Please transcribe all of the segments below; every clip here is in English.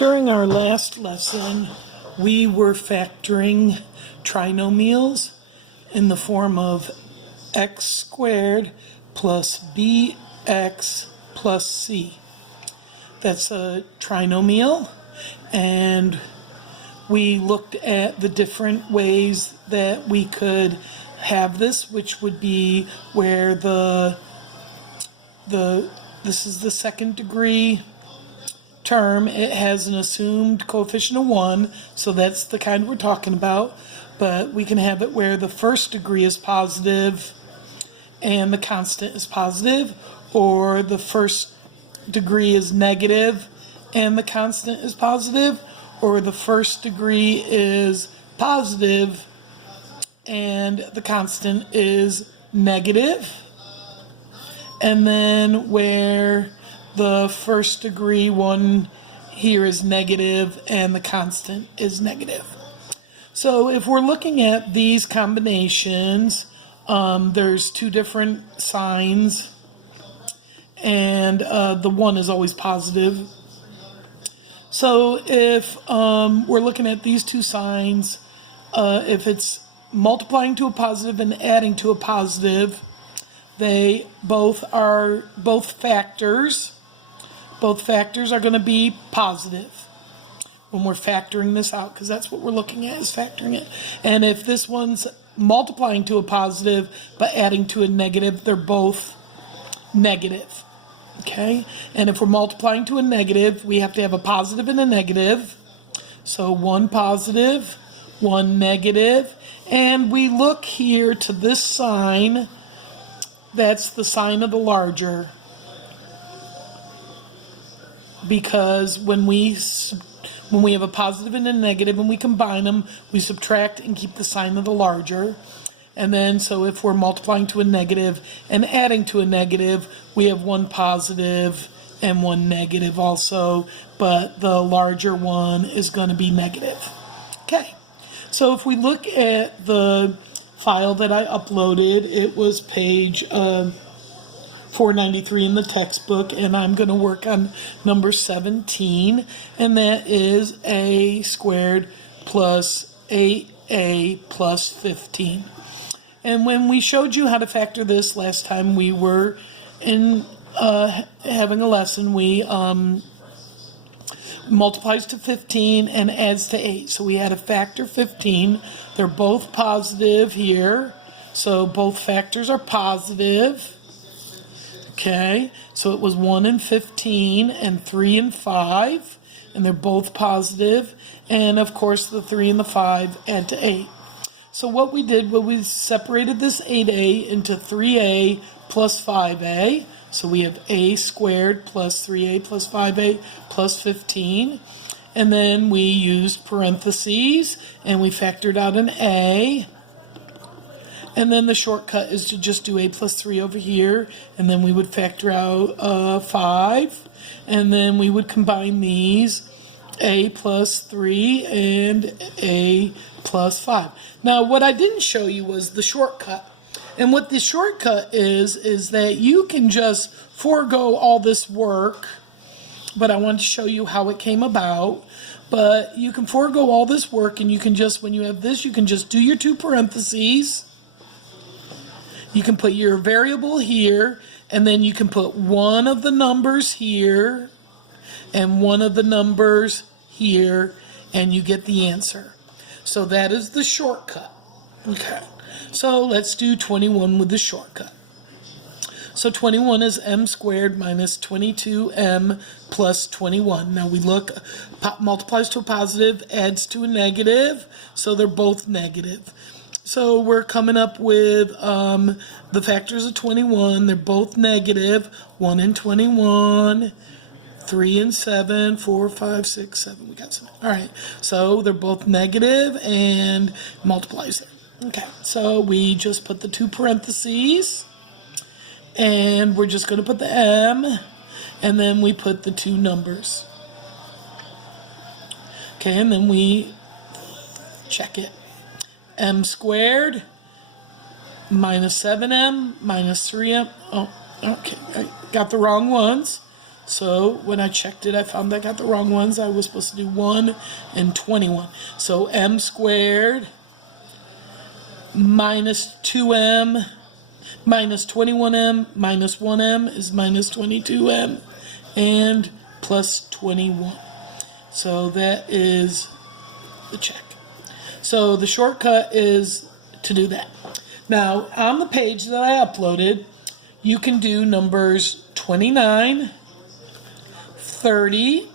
During our last lesson, we were factoring trinomials in the form of x squared plus bx plus c. That's a trinomial, and we looked at the different ways that we could have this, which would be where this is the second degree term. It has an assumed coefficient of 1, so that's the kind we're talking about. But we can have it where the first degree is positive and the constant is positive, or the first degree is negative and the constant is positive, or the first degree is positive and the constant is negative. And then where the first degree one here is negative and the constant is negative. So if we're looking at these combinations, there's two different signs, and the one is always positive. So if we're looking at these two signs, if it's multiplying to a positive and adding to a positive, they both factors. Both factors are going to be positive when we're factoring this out, because that's what we're looking at, is factoring it. And if this one's multiplying to a positive but adding to a negative, they're both negative. Okay? And if we're multiplying to a negative, we have to have a positive and a negative. So one positive, one negative. And we look here to this sign. That's the sign of the larger. Because when we have a positive and a negative and we combine them, we subtract and keep the sign of the larger. And then, so if we're multiplying to a negative and adding to a negative, we have one positive and one negative also, but the larger one is going to be negative. Okay, so if we look at the file that I uploaded, it was page 493 in the textbook, and I'm going to work on number 17, and that is a squared plus 8a plus 15. And when we showed you how to factor this last time we were in having a lesson, we multiplies to 15 and adds to 8. So we had a factor 15. They're both positive here, so both factors are positive. Okay, so it was 1 and 15 and 3 and 5, and they're both positive. And of course the 3 and the 5 add to 8. So what we did was we separated this 8a into 3a plus 5a. So we have a squared plus 3a plus 5a plus 15. And then we used parentheses and we factored out an a. And then the shortcut is to just do a plus 3 over here. And then we would factor out 5. And then we would combine these, a plus 3 and a plus 5. Now, what I didn't show you was the shortcut. And what the shortcut is that you can just forego all this work, but I wanted to show you how it came about. But you can forego all this work, and you can just, when you have this, you can just do your two parentheses. You can put your variable here, and then you can put one of the numbers here and one of the numbers here, and you get the answer. So that is the shortcut. Okay, so let's do 21 with the shortcut. So 21 is m squared minus 22m plus 21. Now we look, multiplies to a positive, adds to a negative, so they're both negative. So we're coming up with the factors of 21. They're both negative. 1 and 21, 3 and 7, 4, 5, 6, 7. We got some. All right. So they're both negative and multiplies there. Okay. So we just put the two parentheses, and we're just going to put the m, and then we put the two numbers. Okay, and then we check it. M squared minus 7m minus 3m. Oh, okay. I got the wrong ones. So when I checked it, I found I got the wrong ones. I was supposed to do 1 and 21. So m squared minus 2m minus 21m minus 1m is minus 22m and plus 21. So that is the check. So the shortcut is to do that. Now, on the page that I uploaded, you can do numbers 29, 30,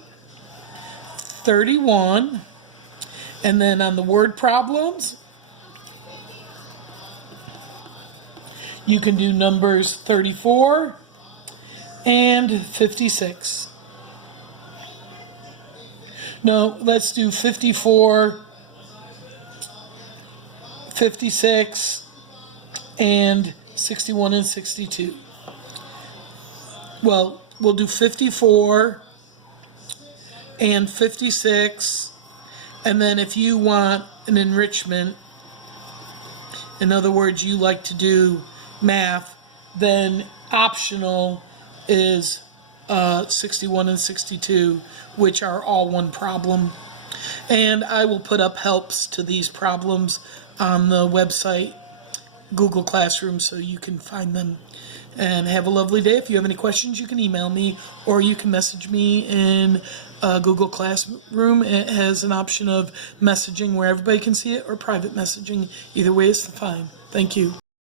31, and then on the word problems, you can do numbers 34 and 56. No, let's do 54, 56, and 61 and 62. Well, we'll do 54 and 56, and then if you want an enrichment, in other words, you like to do math, then optional is 61 and 62, which are all one problem. And I will put up helps to these problems on the website, Google Classroom, so you can find them. And have a lovely day. If you have any questions, you can email me or you can message me in Google Classroom. It has an option of messaging where everybody can see it or private messaging. Either way is fine. Thank you.